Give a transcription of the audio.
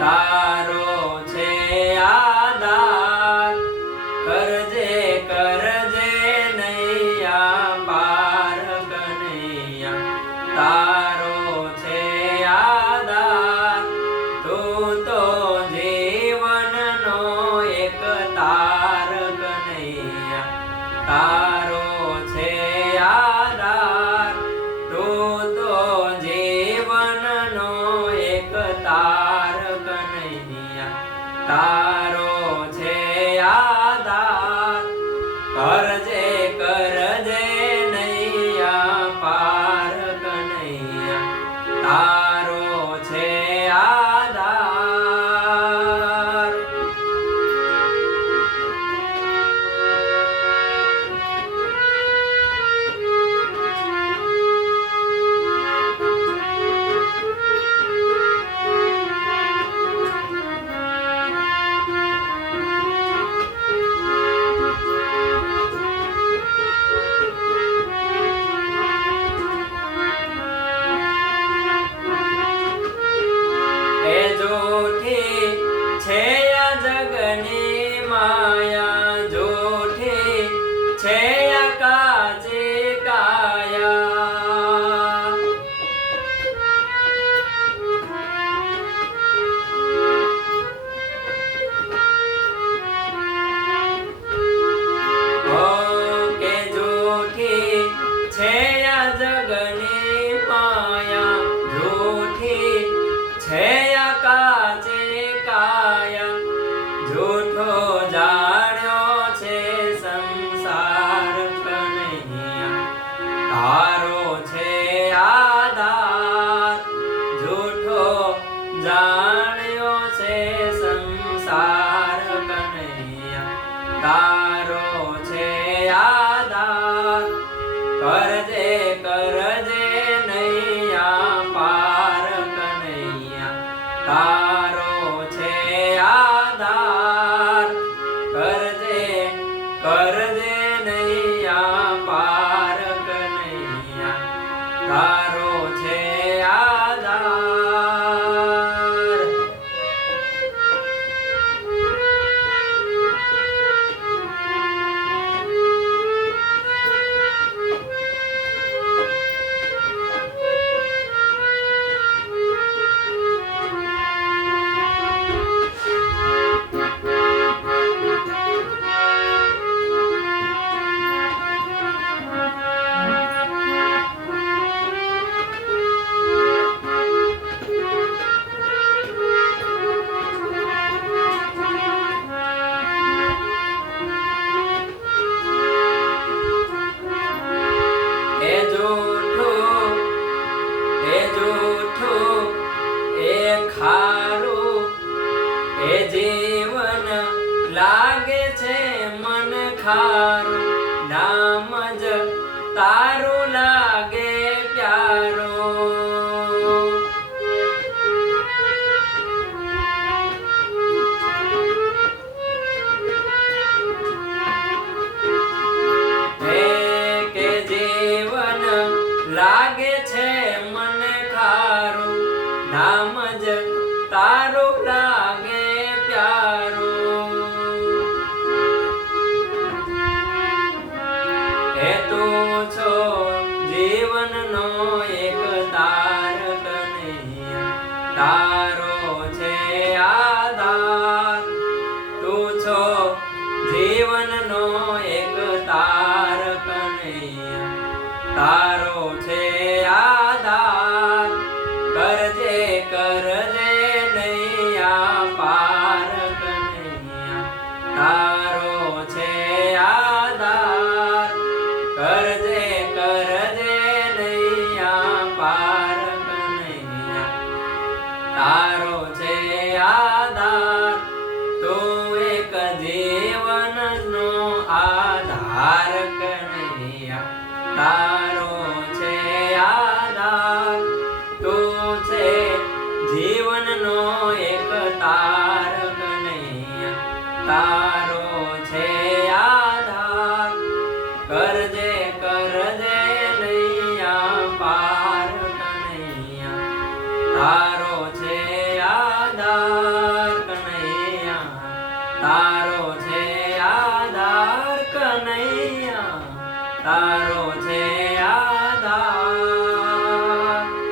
તારો છે આધાર, કરજે કરજે નૈયા પાર કનૈયા. તારો છે આધાર, તું તો જીવનનો એક તાર કનૈયા. તારો છે આધાર, તું તો જીવનનો એક તાર કનૈયા. તારો છે આધાર, કરજે કરજે નૈયા પાર કનૈયા. તારો છે આધાર. એ જૂઠી છે આ જગની માયા, જૂઠી છે આ કાચી કાયા. ઓ કે જૂઠી છે આ જગની માયા, જૂઠી છે આ કાચી કાયા. જૂઠો જાણ્યો છે સંસાર કનૈયા. તારો છે આધાર, જૂઠો જાણ્યો છે સંસાર કનૈયા. તારો છે આધાર, કરજે કરજે નૈયા પાર કનૈયા. તારો છે આધાર, કરજે કરજે નૈયા પાર કનૈયા. તારો છે આધાર. એ જૂઠું એ જૂઠું એ ખારું, એ જીવન લાગે છે મન ખારું. નામ જ તારું લાગે પ્યારું. કે જીવન લાગે છે મન ખારું, નામ જ તારું લાગે પ્યારું. હે તું છો જીવનનો એક તાર કનૈયા. તારો છે આધાર, તું છો જીવનનો એક તાર કનૈયા. તારો છે આધાર, કરજે કરજે નૈયા પાર કનૈયા. તારો છે આધાર, કરજે કરજે નૈયા પાર કનૈયા. તારો છે આધાર, તું એક જીવનનો આધાર કનૈયા. તારો છે આધાર, તું છે જીવનનો એક તાર કનૈયા. તારો છે આધાર, કરજે કરજે નૈયા પાર કનૈયા. તારો છે આધાર. તારો છે આધાર કનૈયા તારો